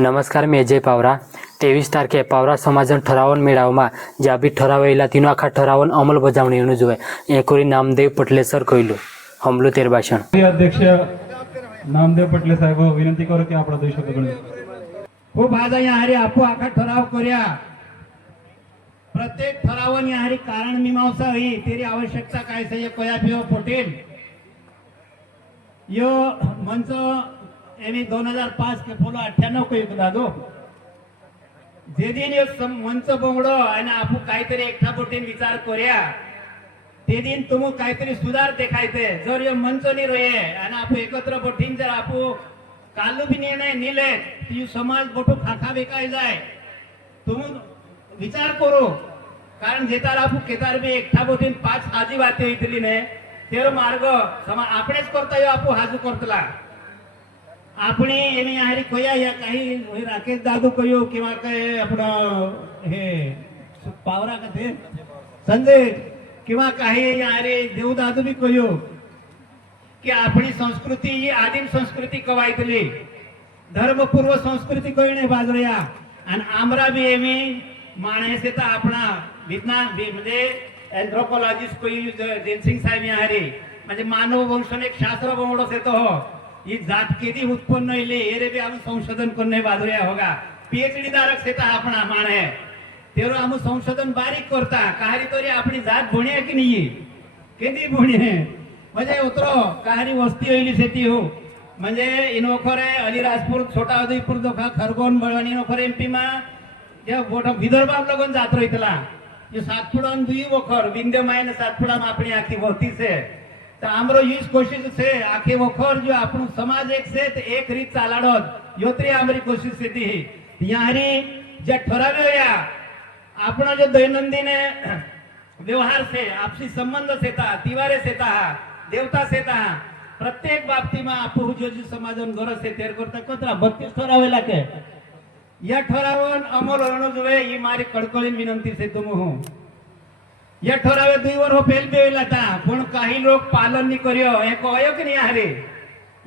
नमस्कार, मी अजय पावरा. 23 तारखे पावरा समाजन ठरावन मेळावमा जाबी ठरावेला तीनो आखा ठरावन अंमलबजावणी जोए एकोरी नामदेव पटले सर कहिलो हमलो तेर भाषण. अध्यक्ष नामदेव पटले साहेब विनंती करू की आपला देश खूप आज याहारी आपो आखा ठराव कर्या प्रत्येक ठरावन याहारी कारण मीमांसा हुई तेरी आवश्यकता काय से ये कोया पियो पटेल यो मंच एमी 2005 के फॉलो 98 को एक दादो जे दिन यो मंच बोंगडो आणि आपू काहीतरी एकटा बोटीन विचार कर्या ते दिन तुम काहीतरी सुधार देखायते जर यो मंच नि रोये आणि आपू एकत्र बोटीन जर आपू कालू भी निर्णय निले ती समाज बोटो खाखा बेकाय जाय तुम विचार करो कारण जेतार आपू केतार भी एकटा बोटीन 5 हाजी वाते इतली ने तेरो मार्ग समा आपणेच करता यो आपू हाजू करतला आपण एने यारी कोया या काही राकेश दादू कयो किंवा काय आपण हे पावरा कथे संजय किंवा काही यारे देव दादू भी कयो की आपली संस्कृती ही आदिम संस्कृती कवायतली धर्मपूर्व संस्कृती कळणे बाजूया आणि आमरा भी एमी माणसे तर आपणा विज्ञान म्हणजे एंथ्रोपोलॉजिस्ट कोई जयसिंग साहेब यारे म्हणजे मानव वंशन एक शास्त्र बोमडो से तो हो ये जात केदी उत्पन्न इले एरे भी हम संशोधन करने बाजूया होगा पीएचडी धारक से अपना माने तेरो हम संशोधन बारीक करता कहारी तरी अपनी जात भोणी की नहीं केदी भोणी है म्हणजे उतरो कहारी वस्ती होईली सेती हो म्हणजे इनोखरे अलीराजपुर छोटा उदयपुर दोखा खरगोन बळवणी इनोखरे एमपी मा जे मोठा विदर्भात लगन जात रहितला ये सातपुड़न दुई वखर विंध्य मायने सातपुड़ा में अपनी आखी होती से तो आमरो यूज कोशिश से आखे वखर जो अपन समाज एक से तो एक रीत चालाडत योत्री आमरी कोशिश से थी यारी जे ठरावे या अपना जो दैनंदिन व्यवहार से आपसी संबंध से था तिवारे से था देवता से था प्रत्येक बाबती में आपू जो समाजन गरज से तेर करता कतरा 32 ठरावे लागे या ठरावन अमल होणं जुवे ही मारी कड़कळीन विनंती से तुम हूँ या ठरावे 2 वर हो फेल भी होईल आता पण काही लोक पालन नहीं करियो एक अयोक नहीं हारे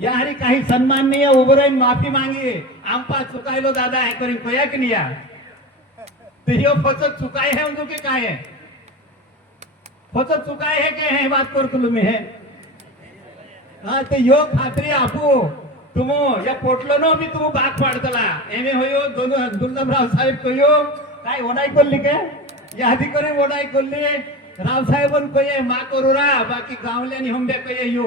या हारी काही सन्मान नहीं है उभं राहीन माफी मांगी आमपा चुकायलो दादा है करीन कोया की नहीं तो यो फचत चुकाय है उनको के काय है फचत चुकाय है के है बात कर तुम में है हाँ तो यो खात्री आपू तुम या पोटलो नो भी तुम बाग पाडतला एमे होयो दोनों दुर्लभराव साहेब कयो काय ओनाई कोल्ली के या अधिकारी ओनाई कोल्ली राव साहेबन कये मा करूरा बाकी गावल्यानी हंबे कये यो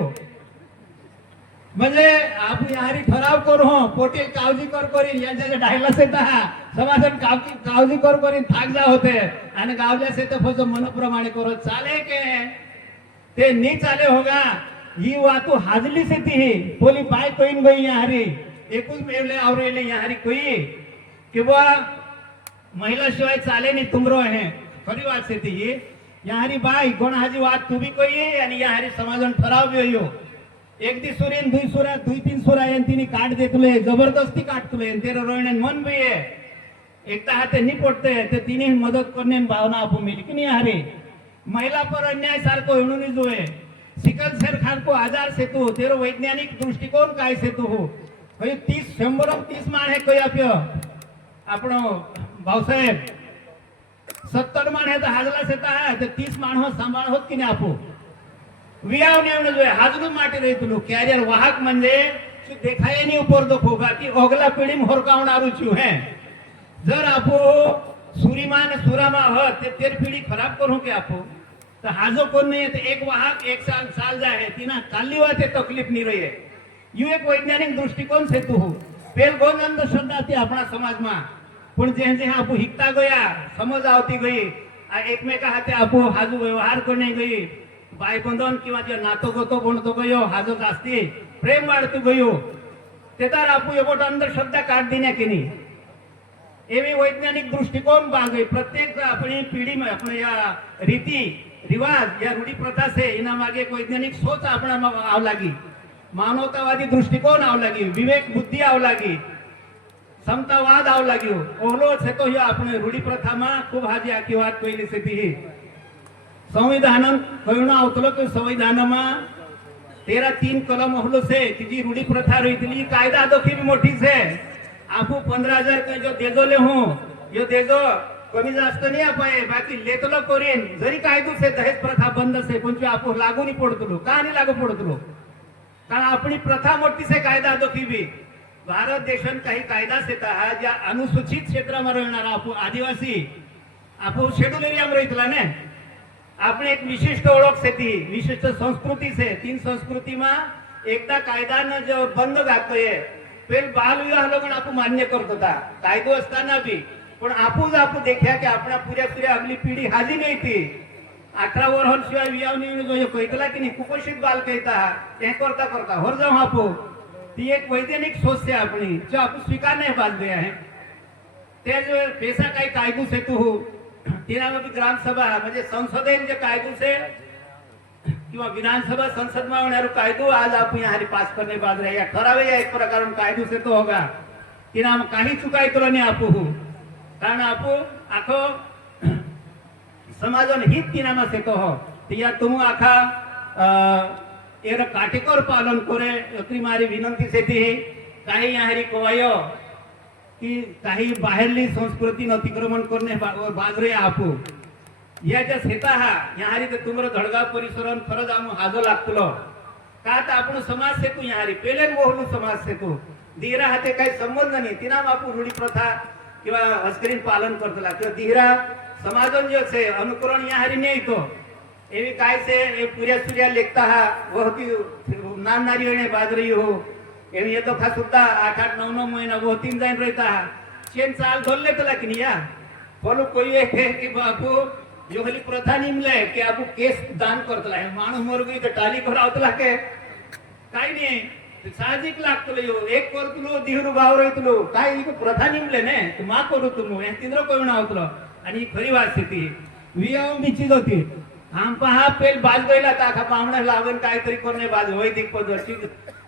म्हणजे आपण यारी ठराव करू हो पोटील काळजी कर करीन यांच्या डायला से समाधान काळजी कर करीन थाक जा होते आणि गावल्या से तर फक्त मनप्रमाणे करो चाले के ते नी चाले होगा ही वातू हाजली से ती पोली पाय कोइन गई यारी एकूच मेवले आवरेले यारी कोई किंवा महिला शिवाय चाले नहीं तुमरो है खरी बात से थी यारी बाई कोण हाजी बात तू भी कोई आणि यारी समाजन ठराव भी हो एक दी सुरीन दुई सुरा दुई तीन सुरा यांनी काट देतले जबरदस्ती काटतले तेरे रोयने मन भी है एकता हाथे नहीं पड़ते ते तीन मदद करने भावना आपू मिली की नहीं हारे महिला पर अन्याय सारखो होणू नहीं जोए सिकल सेल खान को आजार से तो तेरो वैज्ञानिक दृष्टिकोण काय से तो हो कई 130 मान है कोई आप आपनो भाऊसाहेब 70 मान है तो हाजला से है तो 30 मान हो सांभाळ होत की नाही आपो वियाव नेवण जो हाजरू माटी रही तुलो कॅरियर वाहक म्हणजे देखाय नहीं ऊपर देखो बाकी अगला पीढ़ी में होरकावणारू छु है जर आपो सूरीमान सुरामा हो ते तेर पीढ़ी खराब करू के आपो तो हाजो कोण नहीं है तो एक वाहक एक साल जाए तीना काली वाते तकलीफ नहीं रही है यू एक वैज्ञानिक दृष्टिकोण से तू पेल गोन अंधश्रद्धा थी अपना समाज में पण जे जे आपू हिकता गया समज आवती गई एकमेका हाथे आपू हाजू व्यवहार करने गई बाय बंधन किंवा जे नातो गोतो बनतो गयो हाजो जास्ती प्रेम वाढतो गयो तेतार आपू एवढ अंधश्रद्धा काट देण्या की नहीं एवी वैज्ञानिक दृष्टिकोण बागे प्रत्येक अपनी पीढ़ी में अपने या रीति रिवाज या रूढ़ी प्रथा से इना मागे एक वैज्ञानिक सोच अपना आव लागी मानवतावादी दृष्टिकोण आव लागी विवेक बुद्धि आव लागी समतावाद आव लागी ओहलो से तो ये अपने रूढ़ी प्रथा में खूब हाजी आकी बात कोई से थी संविधान कयुण आवतलो कि संविधान में 13-3 कलम ओहलो से तीजी रूढ़ी प्रथा रही थी कायदा दोखी भी मोटी से आपू 15,000 का जो देजोले हूँ यो देजो कमी जास्त नाही आपण बाकी लेतलो करीन जरी कायदो से दहेज प्रथा बंद से पण आपू लागू नाही पडतलो का नाही लागू पडतलो कारण आपली प्रथा मोठी से कायदा दो की भी भारत देशात काही कायदा सेता हा ज्या अनुसूचित क्षेत्रामध्ये राहणारा आपू आदिवासी आपू शेड्यूल एरियामध्ये इथला ने આપણે એક વિશિષ્ટ ઓળખ છે તી વિશિષ્ટ સંસ્કૃતિ છે તીન સંસ્કૃતિમાં એકदा કાયદાનો જો બંધ ગાતો એ પેલ બાલ વિવાહ લોકો આપુ માન્ય કરતો હતા કાયદો असताना બી પણ આપુ દેખ્યા કે આપણા પૂરેપૂરી આગલી પેઢી હાજી નહીં હતી 18 વર્ષ સિવાય વિવાહ નહીં જોયો કહેતલા કે નહીં કુપોષિત બાલ કહેતા એ કરતા કરતા હોર જાઉં આપો ती एक वैज्ञानिक सोच છે આપણી જો આપુ સ્વીકાર નહીં બાદ ગયા है તે જો पैसा काही कायदो से तू तिनामध्ये ग्रामसभा म्हणजे संसदेन जे कायदो से किंवा विधानसभा संसद में होणार कायदो आज आपण यहाँ पास करने बाद रहे या ठरावे या एक प्रकार कायदो से तो होगा तिना काही चुकाई तो नहीं आपू कारण आपू आखो समाजन हित तिनामा से तो हो तिया तुम आखा एर काटेकोर पालन करे अत्री मारी विनंती से थी काही यहाँ कोवायो की काही बाहेरली संस्कृती अतिक्रमण करणे बाजरे आपू याच्या शेता हा याहारी ते तुमर धडगाव परिसरात खरंच आम हाजो लागतलो का आता आपण समाज सेतू याहारी पेलेन मोहलू समाज सेतू दिहरा हाते काही संबंध नाही तिना आपू रूढी प्रथा किंवा हस्करीन पालन करतला किंवा दिहरा समाजन जो छे अनुकरण याहारी नाही तो एवी काय से ए पुऱ्या सूर्या लेखता हा वहती नान नारी बाजरी हो एम ये तो सुद्धा 8-8 9-9 महीना वो 3 दिन रहता है चेन साल धोल ले तो लेकिन या बोलो कोई एक है कि बापू जो हली प्रथा निमले कि आपू केस दान करतला है माणूस मर गई तो टाली करावतला के काही नाही साहजिक लागतलो यो एक करतलो दिहरू भाव रहितलो काही इको प्रथा निमले ने तो मा करू तुम या तिंद्र कोण नावतलो आणि ही खरी वाट ती वियाव मिचीज होती आम पहा पेल बाज गईला ताखा पावणा लावून काहीतरी करणे बाज वैदिक पद्धती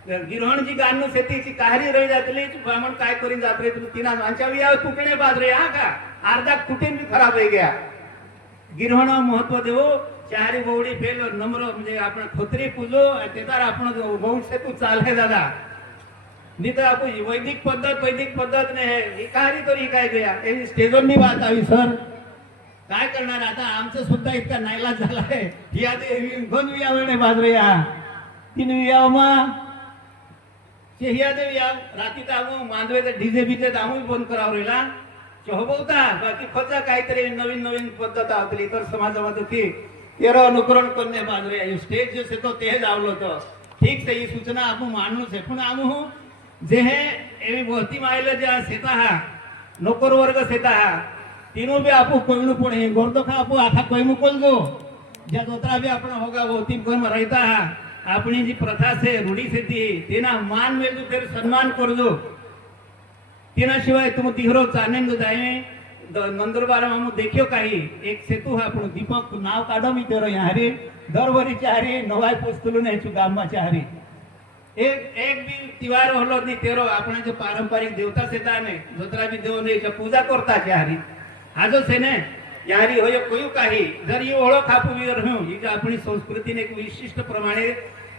गिरहण जी गाणं शेतीची काहरी रही जातली ब्राह्मण काय करीन जात रे तिना मांच्या विया तुकणे बाजरे हा का अर्धा कुटीन भी खराब हो गया गिरहण महत्व देवो चारी बोवडी फेल नम्र म्हणजे आपण खोत्री पूजो तेदार आपण बहुत से तू चाले दादा नहीं तो आपण वैदिक पद्धत ने है काहरी तरी काय गया ए स्टेजवर मी बात आवी सर काय करणार आता आमचं सुद्धा इतका नाईलाज झालाय या दोन विया वेळे बाजरे हा तीन विया मा देवी राती आमू मांडवे डीजे बीजे आमू बंद करावला चोहबवता बाकी फचा काहीतरी नवीन पद्धत आवतली इतर समाजामध्ये थी तेरा अनुकरण करणे बाजरे स्टेज जो से तो ते जावलो तो ठीक से ही सूचना आपू मानू से पण आमू जे है एवी बहुती मायले जे सेता हा नोकर वर्ग सेता हा तीनों भी आपू कोयणू पणे गोरदोखा आपू आखा कोयणू कोलजो ज्या दोतरा भी आपण होगा बहुती कोण रहता हा अपनी जी प्रथा से रूढ़ी से थी तेना मान मेलू फिर सम्मान कर दो तेना शिवाय तुम तिहरो चानेंद जाए नंदुरबार में देखियो काही एक सेतु है आपण दीपक नाव काढो मी तेरो यारी दरवरी चारी नवाय पुस्तलू ने छु गाम में चारी एक भी तिवार होलो नी तेरो आपण जो पारंपरिक देवता सेता ने जोतरा भी देव ने पूजा करता चारी आजो से ने यारी होय कोयू काही जर ही ओळख आपू विर हूं ही आपणी संस्कृतीने एक विशिष्ट प्रमाणे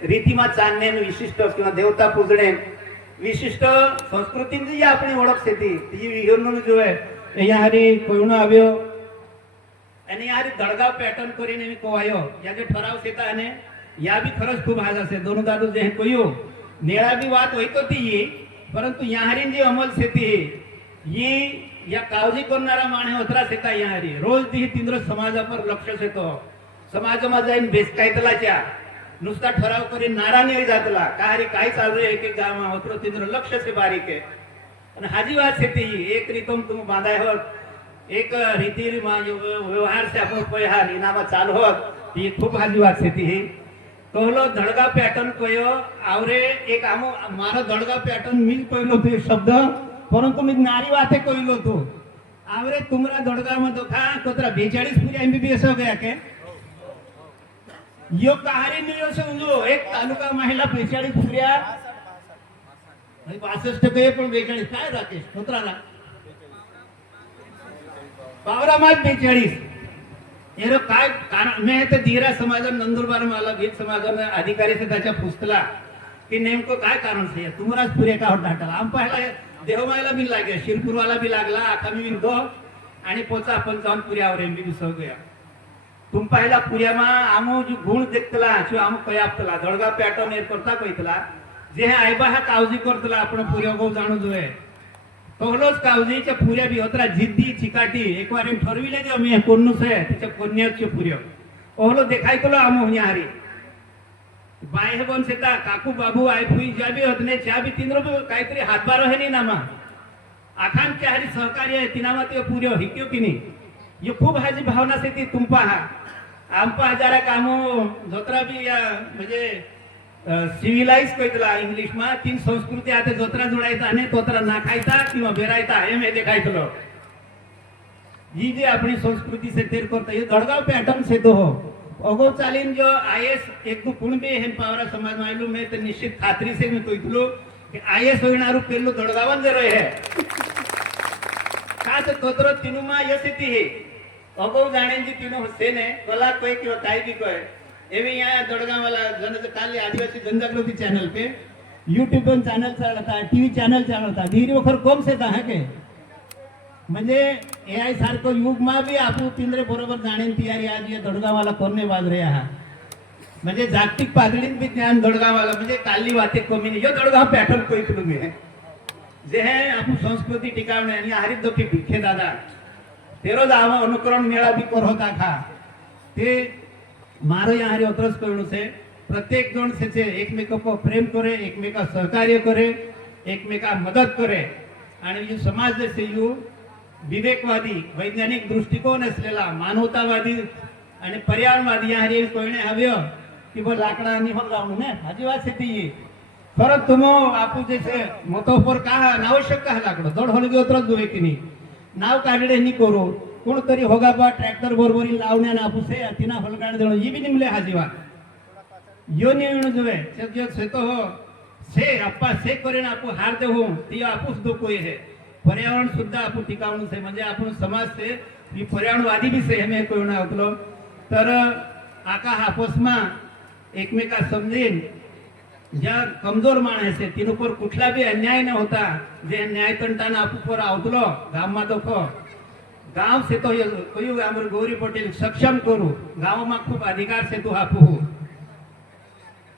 रीतिमा चालणे विशिष्ट किंवा देवता पूजणे विशिष्ट संस्कृतीची जी आपणी ओळख सेती ती विहरणून जो आहे यारी कोयणो આવ્યો અને यारी दडगाव पॅटर्न કરીને मी कोवायो या जे ठराव सेता અને या भी खरच खूप हाज असे दोन दादू जे कोयो नेळा भी बात होईतो ती परंतु यारी जी अमल सेती ही या काळजी करणारा माणे होतरा सेता यारी रोज ती तिंद्र समाजावर लक्ष सेतो समाजमा जाईन बेसकायतलाच्या नुसता ठराव करी नारा नाही जातला काही काय चालू आहे की गाव होतरो तिंद्र लक्ष से बारीक आहे आणि हाजी बात सेती एक रीतम तुम बांधाय होत एक रीति व्यवहार से आपण पहिहार इनामा चालू होत ती खूप हाजी बात सेती ही कहलो धडगा पॅटर्न कयो आवरे एक आमो मारो धडगा पॅटर्न मी पहिलो तो शब्द परंतु मी नारी वाते कहिलो तो आवरे तुमरा धडगा में तो था कोतरा 42 पूरी एमबीबीएस हो गया के यो कहारी नहीं से उजो एक तालुका महिला 42 पूऱ्या 62 कये पण 42 काय राकेश कोतराला पावरा मात 42 एरो काय कारण मैं ते धीरा समाज नंदुरबार माला गीत समाज अधिकारी से त्याच्या पुस्तला की नेमको काय कारण से तुम्हारा पूरे का डाटा आम पहला देवमायला बी लागे शिरपूरवाला बी लागला आखा मी विनतो आणि पोचा 55 पुऱ्यावर एम बी सौ गया तुम पहला पुरियामा आमो जो गुण देखतला जो आमो कयापतला दळगा पॅटर्न ए करता कइतला जे हे आयबा हा कावजी करतला आपण पुरिया गो जाणू जोय तोहलोच कावजीच्या पुऱ्या बी होतला जिद्दी चिकाटी एक बार ठरविले जे मी कोन्नुस आहे त्याच्या कोन्याचे पुऱ्या ओहलो देखायतलो आमो हुन्याहारी बाय हे बन सेता काकू बाबू आय फुई ज्या बी होतने ज्या बी तीन रुपये काहीतरी हातबार है नी नामा आखान के हरी सहकार्य आहे तिनामा ते पुऱ्यो हिक्यो की नी ये खूप हाजी भावना से ती तुम पहा आमपा जरा कामो जोत्रा बी या म्हणजे सिव्हिलाइज कइतला इंग्लिश मा तीन संस्कृती आता जोत्रा जोडायचा आणि तोत्रा नाखायचा किंवा बेरायचा एम हे देखायतलो ही जी अपनी संस्कृती से तेर करता ये दड़गाव पैटर्न से तो हो अगो चालीन जो आईएएस एक दो कुण भी है पावरा समाज मायलू मैं तो निश्चित खातरी से मैं कइतलो कि आईएएस होणारू पेलो दड़गावन जरो है का तो तोत्रो तिनुमा यसिती है अगो जाने जी तीनों हुसैन है कला कोई कि काय भी कोई एवे यहाँ दड़गाव वाला जन काली आदिवासी जनजागृति चैनल पे यूट्यूब पर चैनल चलता टीव्ही चॅनल चालवता धीरे वखर कोम से है के म्हणजे एआय सारखं युग मा बी आपू तिंद्रे बरोबर जाणेन तयारी आज या दडगावाला कोणने बाजरे हा म्हणजे जागतिक पातळीत बी ज्ञान दडगावाला म्हणजे काली वाते कमी नाही यो दडगाव पॅटर्न कोई मी है जे है आपू संस्कृती टिकावणे आणि हरित दोखी भिखे दादा तेरो दावा अनुकरण मेळा बी कर होता खा ते मारो यहाँ हरी अत्रस करणु से प्रत्येक जण से एकमेक को प्रेम करे एकमेका सहकार्य करे एकमेका मदत करे आणि जो समाज जैसे यू विवेकवादी वैज्ञानिक दृष्टिकोन असलेला मानवतावादी आणि पर्यावरणवादी या हरी कोयणे हव्य कि वो लाकड़ा निहल जाऊ ने आदिवासी से ती फरक तुमो आपू जैसे मतोपर का अनावश्यक का लाकड़ो दड होल गेत्रच दुवे किनी नाव काढले नी करू कोणतरी होगा बा ट्रॅक्टर बरोबरी लावण्या ना आपू से तिना हलगाड देणो ही बी निमले हाजीवा यो निवण जुवे से से तो हो से अप्पा से करेन आपू हार दे हो ती आपूस दो कोई है पर्यावरण सुद्धा आपू टिकावणं से म्हणजे आपण समाज से ही पर्यावरणवादी बी से हमें कोई ना होतलो तर आका आपसमा एकमेका समजेन ज्या कमजोर माणस आहे तीन पर कुठला बी अन्याय न होता जे न्याय तंटाना आपू पर आवतलो गाम मा दोखो गांव से तो कोई आमर गौरी पटेल सक्षम करू गांव में खूब अधिकार से तो आपू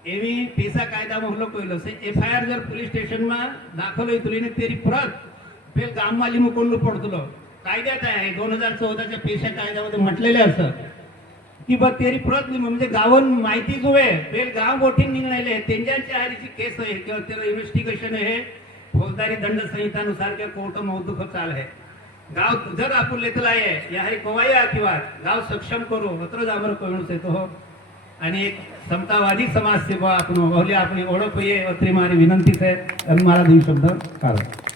एवी पैसा कायदा में हलो कोई से एफआईआर जर पुलिस स्टेशन में दाखल होई ने तेरी प्रत पे गाम माली मुकोंड पडतलो कायद्यात आहे 2014 च्या पैसा कायद्यामध्ये म्हटलेले असं की बा तेरी प्रत म्हणजे गावन माहिती जो आहे बेल गाव गोठीन निघणाले त्यांच्या हरीची केस आहे किंवा तेरा इन्व्हेस्टिगेशन आहे फौजदारी दंड संहितानुसार के कोर्ट मौदूक चाल है गाव जर आपण लेतला आहे या हरी कोवाया किंवा गाव सक्षम करू अत्रच आमर कळणू से तो आणि एक समतावादी समाज सेवा आपण ओली आपली ओळख होई अत्री मारी विनंती आहे आणि मला दोन शब्द काढा